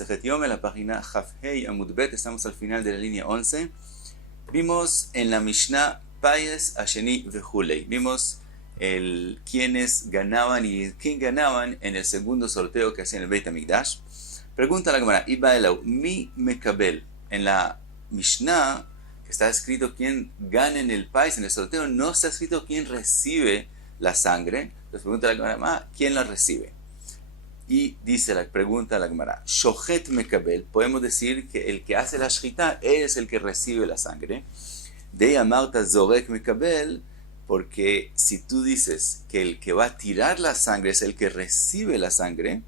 Masejet Yom, en la página Hafhei Amud Bet, estamos al final de la línea 11. Vimos en la Mishnah Payes, Asheni Vejulei. Vimos quienes ganaban y quién ganaban en el segundo sorteo que hacía en el Beit HaMikdash. Pregunta la Gemara, Iba Elau, mi mekabel. En la Mishnah, que está escrito quién gana en el Payes, en el sorteo, no está escrito quién recibe la sangre. Entonces pregunta la Gemara, ¿quién la recibe? Y dice la pregunta a la Gemara, Shohet Mekabel, podemos decir que el que hace la shchita es el que recibe la sangre. De Amarta Zorek Mekabel, porque si tú dices que el que va a tirar la sangre es el que recibe la sangre,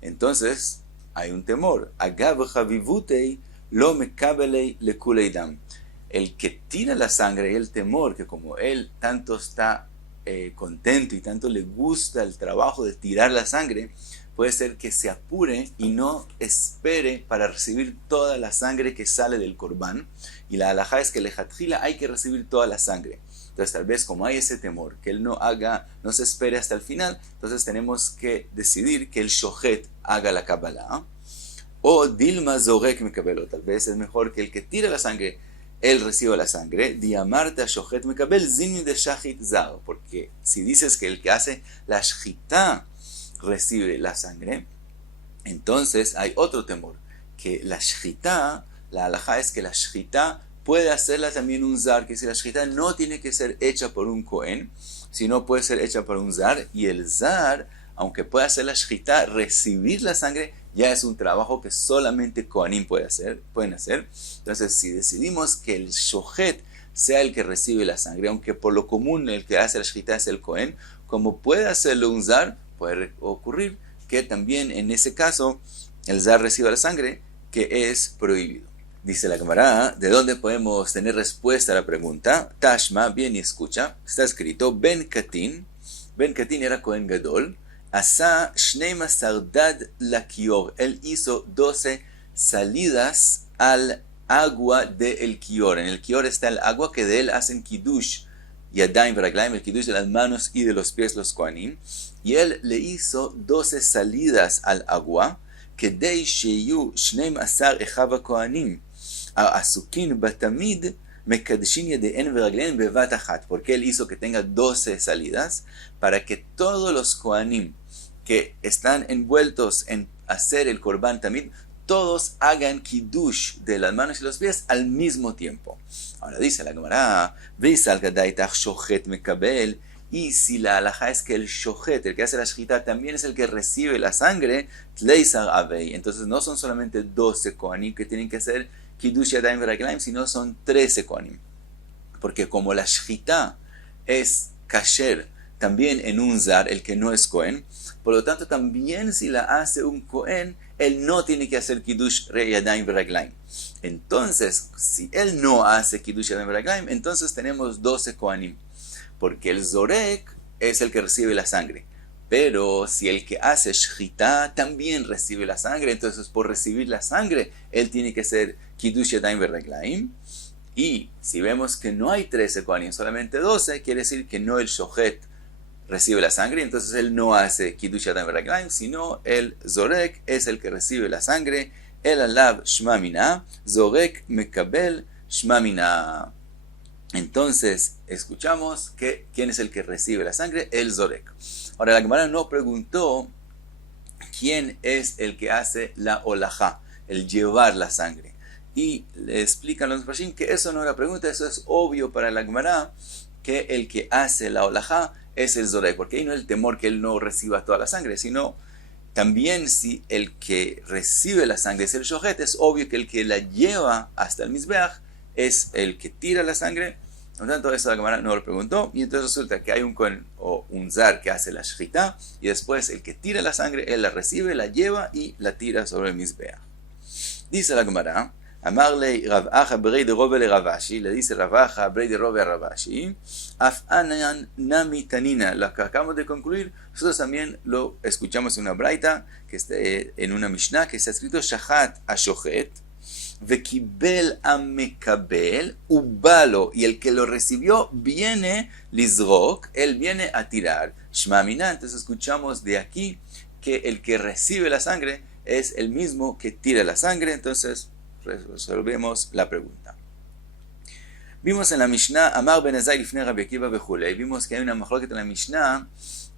entonces hay un temor. Agav Javivutei lo Mekabelei Lekuleidam. El que tira la sangre y el temor, que como él tanto está contento y tanto le gusta el trabajo de tirar la sangre, puede ser que se apure y no espere para recibir toda la sangre que sale del corbán. Y la halajá es que lejatjila hay que recibir toda la sangre. Entonces tal vez como hay ese temor, que él no se espere hasta el final, entonces tenemos que decidir que el shohet haga la kabbalah. O dilma zorek mekabel, tal vez es mejor que el que tira la sangre, él reciba la sangre. Diamarta shohet mekabel zini de shachit zar. Porque si dices que el que hace la shchita recibe la sangre, entonces hay otro temor, que la shchita, la halajá es que la shchita puede hacerla también un zar, que si la shchita no tiene que ser hecha por un cohen, sino puede ser hecha por un zar, y el zar, aunque pueda hacer la shchita, recibir la sangre, ya es un trabajo que solamente kohanim pueden hacer. Entonces, si decidimos que el shohet sea el que recibe la sangre, aunque por lo común el que hace la shchita es el kohen, como puede hacerlo un zar, puede ocurrir que también en ese caso el zar reciba la sangre, que es prohibido. Dice la Gemara, ¿de dónde podemos tener respuesta a la pregunta? Tashma, bien y escucha, está escrito, Ben Katin era Kohen Gadol, Asa Shneima Sardad Lakior, él hizo 12 salidas al agua del Kior. En el Kior está el agua que de él hacen Kiddush, Yadayim Veraglaim, el Kiddush de las manos y de los pies, los Kohanim. Y él le hizo 12 salidas al agua, que de sheyu shneim asar echava kohanim, asukin batamid mekadeshin yadein veraglein bevat achat, porque él hizo que tenga 12 salidas, para que todos los kohanim que están envueltos en hacer el korban tamid, todos hagan kiddush de las manos y los pies al mismo tiempo. Ahora dice la Gemara, veisal kadaitach shochet mekabel, y si la halajá es que el shohet, el que hace la shchita, también es el que recibe la sangre, tleisar avei, entonces no son solamente 12 kohanim que tienen que hacer kiddush yadayim veraglaim, sino son 13 kohanim. Porque como la shchita es kasher también en un zar, el que no es kohen, por lo tanto también si la hace un kohen, él no tiene que hacer kiddush yadayim veraglaim. Entonces, si él no hace kiddush yadayim veraglaim, entonces tenemos 12 kohanim. Porque el zorek es el que recibe la sangre. Pero si el que hace shchita también recibe la sangre, entonces por recibir la sangre, él tiene que hacer kiddush yadayim veraglaim. Y si vemos que no hay 13 kohanim, solamente 12, quiere decir que no el shohet recibe la sangre, entonces él no hace kiddush yadayim veraglaim, sino el zorek es el que recibe la sangre. El alav shma mina, zorek mekabel shma mina. Entonces, escuchamos que ¿quién es el que recibe la sangre? El zorek. Ahora, la Gemara no preguntó quién es el que hace la olajá, el llevar la sangre. Y le explican los Mefashim que eso no es la pregunta, eso es obvio para la Gemara, que el que hace la olajá es el zorek, porque ahí no es el temor que él no reciba toda la sangre, sino también si el que recibe la sangre es el shohet, es obvio que el que la lleva hasta el mizbeach es el que tira la sangre. Por lo tanto, eso la Gemara no lo preguntó, y entonces resulta que hay un kohen o un zar que hace la shchita, y después el que tira la sangre, él la recibe, la lleva y la tira sobre el mizbeach. Dice la Gemara, Amarle Rav Acha Brei de Robe le Ravashi, le dice Rav Acha Brei de Robe a Ravashi, Af Anan Nami Tanina, lo que acabamos de concluir, nosotros también lo escuchamos en una braita, que está en una Mishnah, que está escrito Shachat Ashochet, Vekibel amekabel ubalo, y el que lo recibió viene lizrok, él viene a tirar. Shma mina, entonces escuchamos de aquí que el que recibe la sangre es el mismo que tira la sangre. Entonces resolvemos la pregunta. Vimos en la Mishnah, Amar Ben Azai Lifnei Rabbi Akiva Bechulei, vimos que hay una machloket en la Mishnah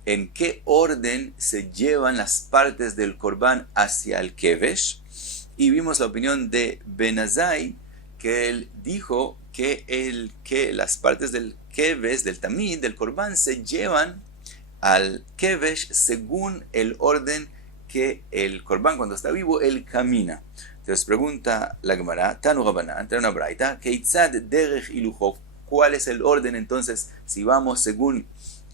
en qué orden se llevan las partes del Korban hacia el Kevesh, y vimos la opinión de Ben Azai, que él dijo que las partes del Kevesh, del Tamid, del Korban, se llevan al Kevesh según el orden que el Korban, cuando está vivo, él camina. Entonces pregunta la Gemara, Tanu Rabanan, trae una braita, Keitzad derech ilujo, ¿cuál es el orden entonces si vamos según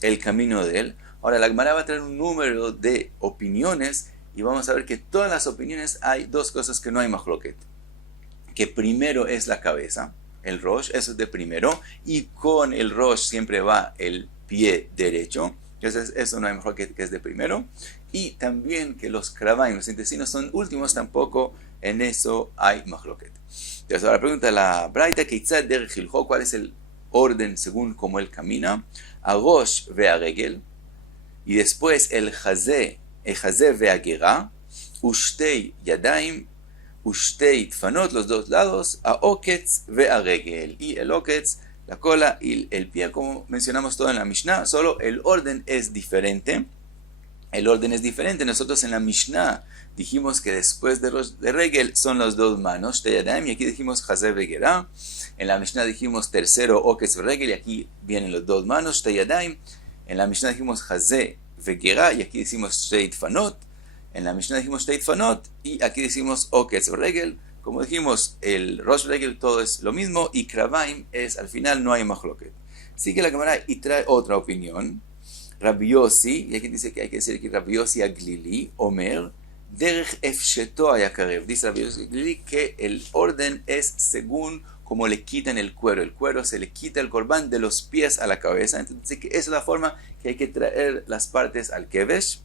el camino de él? Ahora la Gemara va a traer un número de opiniones y vamos a ver que todas las opiniones hay dos cosas que no hay machloket. Que primero es la cabeza, el rosh, eso es de primero, y con el rosh siempre va el pie derecho. Entonces eso no hay machloket, que es de primero. Y también que los kravaim, los intestinos, son últimos, tampoco en eso hay machloket. Entonces ahora pregunta la braita, Keitzad derech hilcho, ¿cuál es el orden según cómo él camina? Arosh ve'aregel, y después el chazé ve'agera, ushtei yadaim, ushtei tfanot, los dos lados, aoketz ve'aregel, y el oketz, la cola y el pie, como mencionamos todo en la Mishnah, solo el orden es diferente. El orden es diferente. Nosotros en la Mishnah dijimos que después de regel son las dos manos, Teyadayim, y aquí dijimos Chazé Vegera. En la Mishnah dijimos tercero Oketz Regel, y aquí vienen las dos manos, Teyadayim. En la Mishnah dijimos Chazé Vegera, y aquí decimos Shtei Tfanot. En la Mishnah dijimos Shtei Tfanot, y aquí decimos Oketz Regel. Como dijimos, el Rosh Regel todo es lo mismo, y Kravaim es, al final no hay machloket. Así que la Gemara y trae otra opinión. Rabbi Yossi, y aquí dice que hay que decir que Rabbi Yossi Aglili, Omer, Derech Efsheto Ayakarev. Dice Rabbi Yossi Aglili que el orden es según como le quitan el cuero. El cuero se le quita el Korban de los pies a la cabeza. Entonces dice que esa es la forma que hay que traer las partes al Kevesh.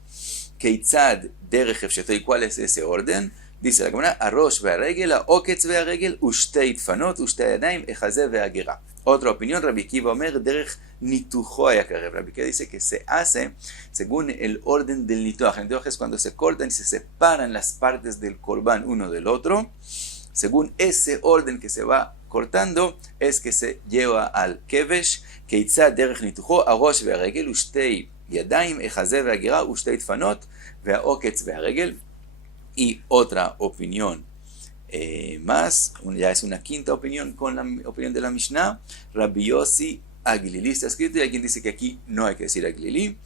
Keitzad Derech Efsheto. ¿Y cuál es ese orden? Dice la Gemara, Arosh ve'aregel, Oketz ve'aregel, Ushtei tfanot, Ushtei yadayim, Echazeh ve'agera. Otra opinión, Rabbi Akiva Omer, Derech nitujo ayakarev. Rabbi Akiva dice que se hace según el orden del nituaj. El nituaj es cuando se cortan y se separan las partes del korban uno del otro. Según ese orden que se va cortando, es que se lleva al kevesh. Keitzad derech nitujo, Arosh ve'aregel, Ushtei yadayim, Echazeh ve'agera, Ushtei tfanot, ve'oketz ve'aregel. Y otra opinión más, ya es una quinta opinión con la opinión de la Mishnah, Rabbi Yossi Aglili, está escrito, y alguien dice que aquí no hay que decir Aglili.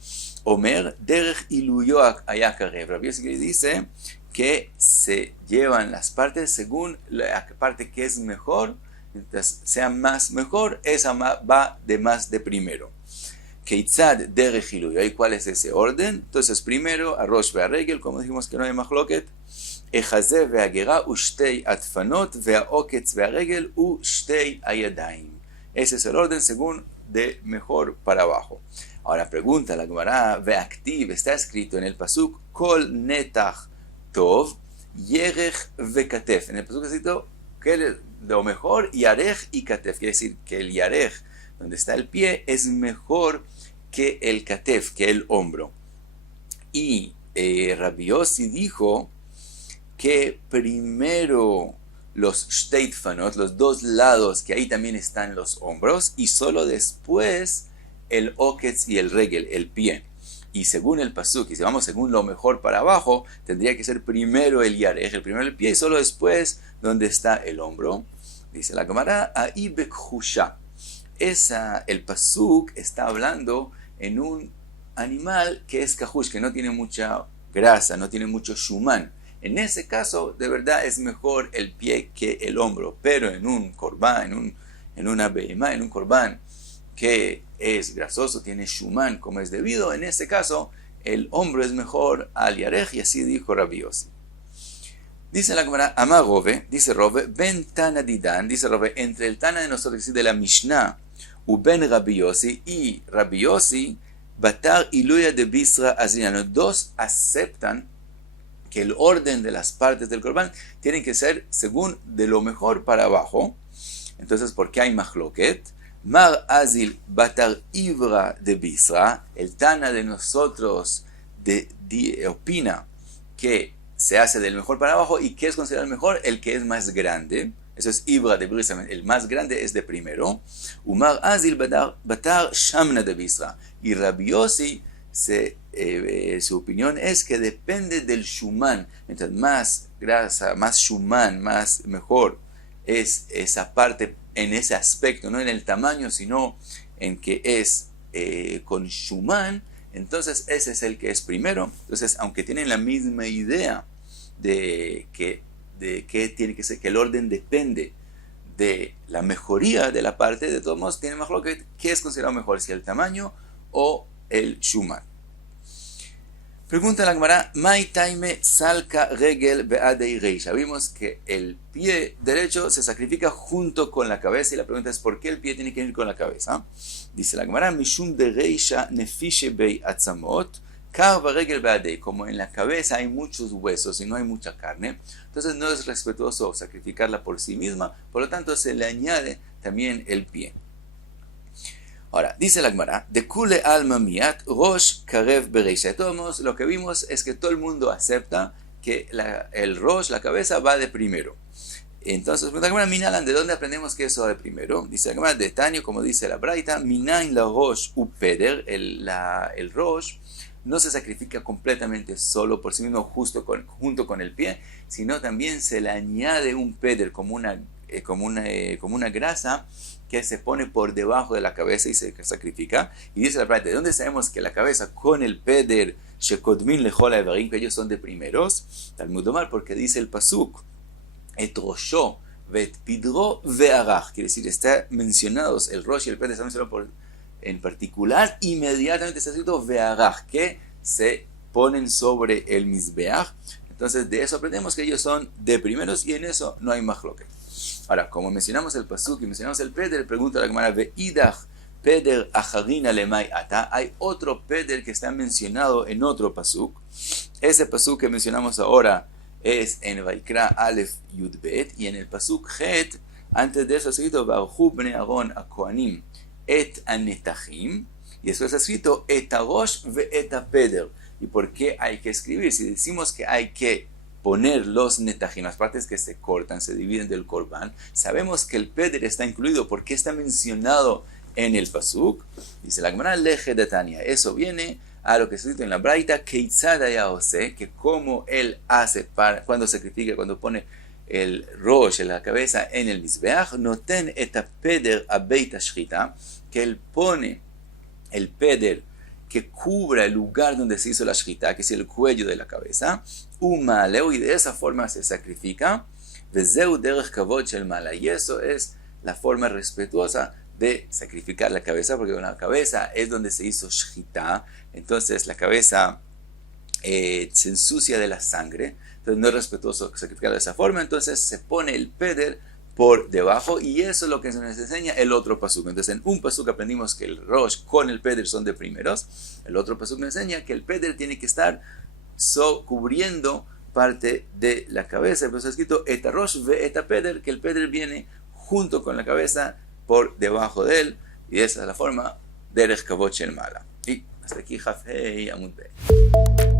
Omer, Derech iluyo ayakarev. Rabbi Yossi dice que se llevan las partes según la parte que es mejor, mientras sea más mejor, esa va de más de primero. Keitzad derech iluyo. ¿Y cuál es ese orden? Entonces primero, Arosh ve'aregel, como dijimos que no hay machloket, Echazeh ve'agera, Ushtei atfanot, ve'oketz ve'aregel, Ushtei ayadayim. Ese es el orden según de mejor para abajo. Ahora pregunta la Gemara, ve'aktiv, está escrito en el pasuk, Kol netach tov, yerech ve'katef. En el pasuk está escrito que lo mejor, yarej y katef. Quiere decir que el yarej, donde está el pie, es mejor que el katef, que el hombro. Y Rabbi Yossi dijo que primero los shtei tfanot, los dos lados, que ahí también están los hombros, y solo después el oketz y el regel, el pie. Y según el pasuk, y si vamos según lo mejor para abajo, tendría que ser primero el yarej, el primero el pie, y solo después donde está el hombro. Dice la Gemara, ahí bekhusha. El pasuk está hablando en un animal que es kahush, que no tiene mucha grasa, no tiene mucho shuman. En ese caso, de verdad es mejor el pie que el hombro, pero en un korban, en una behemá, en un korban que es grasoso, tiene shuman como es debido, en ese caso el hombro es mejor al yarej, y así dijo Rabbi Yossi. Dice la Gemara, Amar Rove, dice Rove, Ben Tana Didan, dice Rove, entre el Tana de nosotros, de la Mishnah, Ben Rabbi Yossi y Rabbi Yossi, Batar Iluya de Bisra Azrian. Los dos aceptan que el orden de las partes del Korban tienen que ser según de lo mejor para abajo. Entonces, ¿por qué hay machloket? Mar Azil Batar Ivra de Bisra, el Tana de nosotros opina que se hace del mejor para abajo. ¿Y qué es considerado el mejor? El que es más grande. Eso es Ibra de Brisa, el más grande es de primero. Umar Azil Batar Shamna de Bisra. Y Rabbi Yossi, su opinión es que depende del shuman. Mientras más grasa, más shuman, más mejor es esa parte en ese aspecto, no en el tamaño, sino en que es con shuman, entonces ese es el que es primero. Entonces, aunque tienen la misma idea de que tiene que ser, que el orden depende de la mejoría de la parte, de todos modos tienen mejor que es considerado mejor, si el tamaño o el shuman. Pregunta la Gemara, Mai taime salka regel beadei reisha. Vimos que el pie derecho se sacrifica junto con la cabeza, y la pregunta es ¿por qué el pie tiene que ir con la cabeza? Dice la Gemara, Mishum de reisha nefishe bei atzamot, karva regel beadei. Como en la cabeza hay muchos huesos y no hay mucha carne, entonces no es respetuoso sacrificarla por sí misma, por lo tanto se le añade también el pie. Ahora, dice la Gemara, de kule alma miat rosh karev bereisha. De todos modos, lo que vimos es que todo el mundo acepta que el rosh, la cabeza, va de primero. Entonces, la Gemara, minalan, ¿de dónde aprendemos que eso va de primero? Dice la Gemara, de Tanio, como dice la Braita, minain la rosh u peder, el rosh no se sacrifica completamente solo por sí mismo junto con el pie, sino también se le añade un peder como una grasa que se pone por debajo de la cabeza y se sacrifica. Y dice la Braita, ¿de dónde sabemos que la cabeza con el peder shekodmin lechol haevarim, que ellos son de primeros? Talmud Omar, porque dice el pasuk, et rosho vet pidro ve'arach, quiere decir, está mencionados el rosh y el peder, está mencionado en particular, inmediatamente está escrito ve'arach, que se ponen sobre el mizbeach. Entonces de eso aprendemos que ellos son de primeros, y en eso no hay machloket. Ahora, como mencionamos el pasuk y mencionamos el peder, pregunta la Gemara, ve'idach peder acharina lemay ata. Hay otro peder que está mencionado en otro pasuk. Ese pasuk que mencionamos ahora es en Vaikra Aleph Yud Bet, y en el pasuk Het, antes de eso ha escrito Baruchu bnei Aaron akohanim et anetachim, y eso está escrito et arosh ve'et apeder. ¿Y por qué hay que escribir? Si decimos que hay que poner los netajim, las partes que se cortan, se dividen del korban, sabemos que el peder está incluido porque está mencionado en el pasuk. Dice la Gemara, leje de Tania, eso viene a lo que se dice en la Braita, keitzad hayahose, que como él hace cuando sacrifica, cuando pone el rosh, la cabeza, en el mizbeach, noten et peder a beit shchita, que él pone el peder que cubra el lugar donde se hizo la shchita, que es el cuello de la cabeza, y de esa forma se sacrifica, y eso es la forma respetuosa de sacrificar la cabeza, porque con la cabeza es donde se hizo shchita, entonces la cabeza se ensucia de la sangre, entonces no es respetuoso sacrificarla de esa forma, entonces se pone el peder por debajo, y eso es lo que se nos enseña el otro pasuk. Entonces en un pasuk aprendimos que el rosh con el peder son de primeros, el otro pasuk nos enseña que el peder tiene que estar cubriendo parte de la cabeza. Pues está escrito et rosh ve et peder, que el peder viene junto con la cabeza por debajo de él, y esa es la forma derech kavod shel mala. Y hasta aquí Jafei Amud Bey.